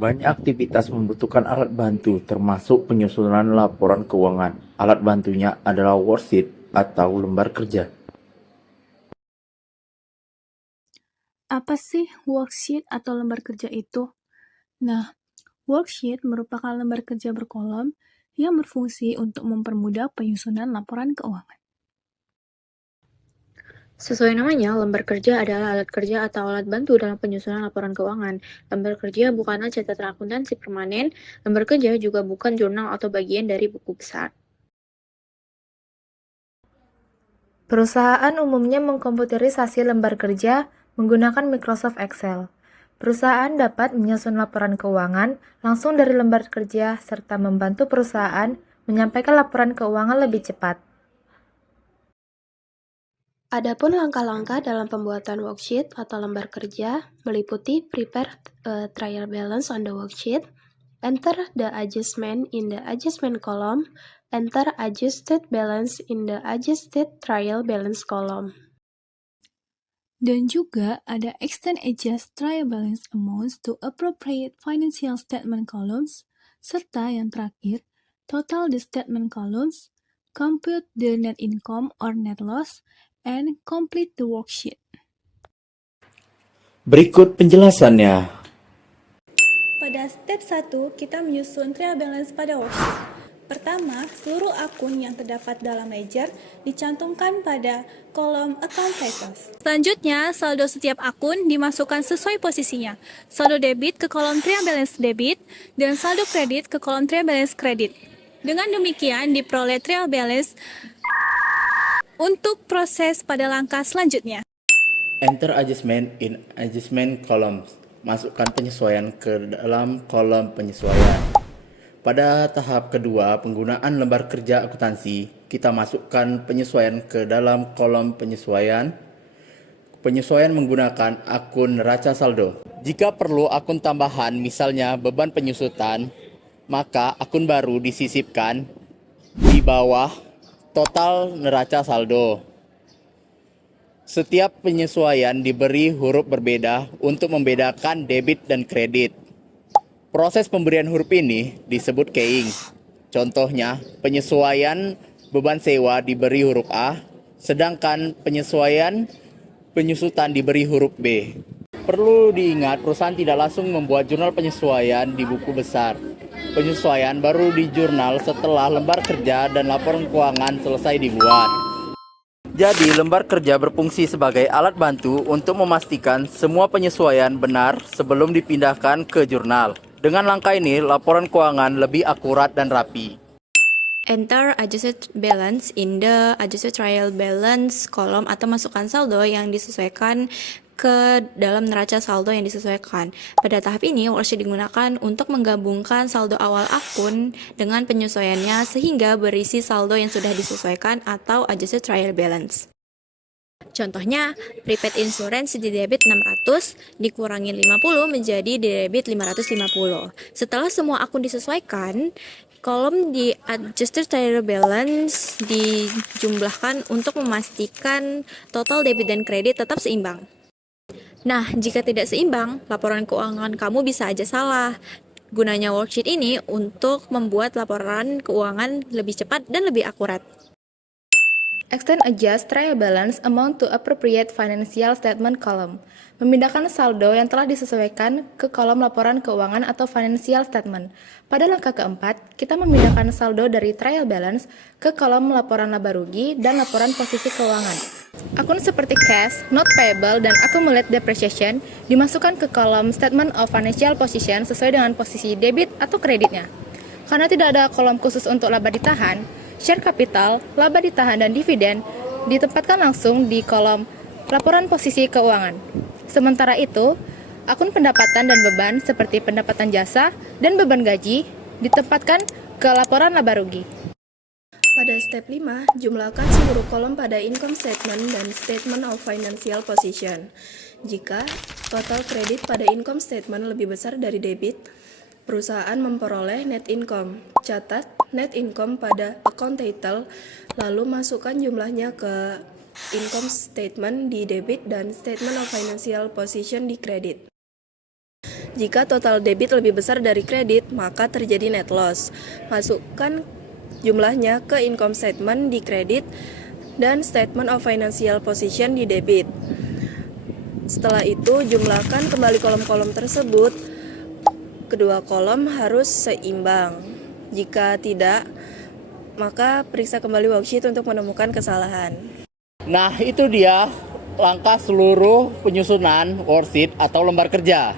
Banyak aktivitas membutuhkan alat bantu, termasuk penyusunan laporan keuangan. Alat bantunya adalah worksheet atau lembar kerja. Apa sih worksheet atau lembar kerja itu? Nah, worksheet merupakan lembar kerja berkolom yang berfungsi untuk mempermudah penyusunan laporan keuangan. Sesuai namanya, lembar kerja adalah alat kerja atau alat bantu dalam penyusunan laporan keuangan. Lembar kerja bukanlah catatan akuntansi permanen, lembar kerja juga bukan jurnal atau bagian dari buku besar. Perusahaan umumnya mengkomputerisasi lembar kerja menggunakan Microsoft Excel. Perusahaan dapat menyusun laporan keuangan langsung dari lembar kerja serta membantu perusahaan menyampaikan laporan keuangan lebih cepat. Adapun langkah-langkah dalam pembuatan worksheet atau lembar kerja meliputi prepare a trial balance on the worksheet, enter the adjustment in the adjustment column, enter adjusted balance in the adjusted trial balance column. Dan juga ada extend adjust trial balance amounts to appropriate financial statement columns, serta yang terakhir, total the statement columns, compute the net income or net loss, and complete the worksheet. Berikut penjelasannya. Pada step 1, kita menyusun trial balance pada worksheet. Pertama, seluruh akun yang terdapat dalam ledger dicantumkan pada kolom account titles. Selanjutnya, saldo setiap akun dimasukkan sesuai posisinya. Saldo debit ke kolom trial balance debit dan saldo kredit ke kolom trial balance kredit. Dengan demikian, diperoleh trial balance untuk proses pada langkah selanjutnya. Enter adjustment in adjustment column. Masukkan penyesuaian ke dalam kolom penyesuaian. Pada tahap kedua, penggunaan lembar kerja akuntansi, kita masukkan penyesuaian ke dalam kolom penyesuaian. Penyesuaian menggunakan akun neraca saldo. Jika perlu akun tambahan, misalnya beban penyusutan, maka akun baru disisipkan di bawah total neraca saldo. Setiap penyesuaian diberi huruf berbeda untuk membedakan debit dan kredit. Proses pemberian huruf ini disebut keying. Contohnya, penyesuaian beban sewa diberi huruf A, sedangkan penyesuaian penyusutan diberi huruf B. Perlu diingat, perusahaan tidak langsung membuat jurnal penyesuaian di buku besar. Penyesuaian baru di jurnal setelah lembar kerja dan laporan keuangan selesai dibuat. Jadi, lembar kerja berfungsi sebagai alat bantu untuk memastikan semua penyesuaian benar sebelum dipindahkan ke jurnal. Dengan langkah ini, laporan keuangan lebih akurat dan rapi. Enter adjusted balance in the adjusted trial balance column atau masukkan saldo yang disesuaikan ke dalam neraca saldo yang disesuaikan. Pada tahap ini, worksheet digunakan untuk menggabungkan saldo awal akun dengan penyesuaiannya sehingga berisi saldo yang sudah disesuaikan atau adjusted trial balance. Contohnya, prepaid insurance di debit 600 dikurangi 50 menjadi debit 550. Setelah semua akun disesuaikan, kolom di adjusted trial balance dijumlahkan untuk memastikan total debit dan kredit tetap seimbang. Nah, jika tidak seimbang, laporan keuangan kamu bisa aja salah. Gunanya worksheet ini untuk membuat laporan keuangan lebih cepat dan lebih akurat. Extend adjust trial balance amount to appropriate financial statement column. Memindahkan saldo yang telah disesuaikan ke kolom laporan keuangan atau financial statement. Pada langkah keempat, kita memindahkan saldo dari trial balance ke kolom laporan laba rugi dan laporan posisi keuangan. Akun seperti cash, note payable, dan accumulate depreciation dimasukkan ke kolom statement of financial position sesuai dengan posisi debit atau kreditnya. Karena tidak ada kolom khusus untuk laba ditahan, share capital, laba ditahan, dan dividen ditempatkan langsung di kolom laporan posisi keuangan. Sementara itu, akun pendapatan dan beban seperti pendapatan jasa dan beban gaji ditempatkan ke laporan laba rugi. Pada step 5, jumlahkan seluruh kolom pada income statement dan statement of financial position. Jika total kredit pada income statement lebih besar dari debit, perusahaan memperoleh net income. Catat net income pada account title, lalu masukkan jumlahnya ke income statement di debit dan statement of financial position di kredit. Jika total debit lebih besar dari kredit, maka terjadi net loss. Masukkan jumlahnya ke income statement di kredit dan statement of financial position di debit. Setelah itu, jumlahkan kembali kolom-kolom tersebut. Kedua kolom harus seimbang. Jika tidak, maka periksa kembali worksheet untuk menemukan kesalahan. Nah, itu dia langkah seluruh penyusunan worksheet atau lembar kerja.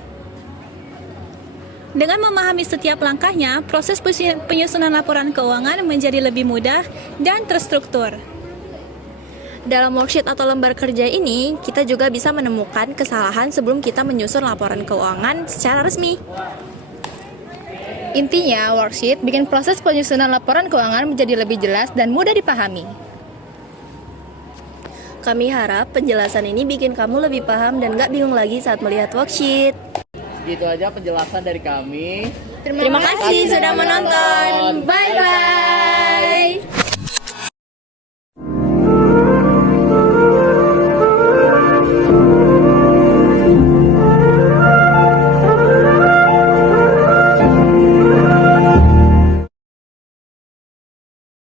Dengan memahami setiap langkahnya, proses penyusunan laporan keuangan menjadi lebih mudah dan terstruktur. Dalam worksheet atau lembar kerja ini, kita juga bisa menemukan kesalahan sebelum kita menyusun laporan keuangan secara resmi. Intinya, worksheet bikin proses penyusunan laporan keuangan menjadi lebih jelas dan mudah dipahami. Kami harap penjelasan ini bikin kamu lebih paham dan gak bingung lagi saat melihat worksheet. Gitu aja penjelasan dari kami. Terima kasih sudah menonton. Bye-bye!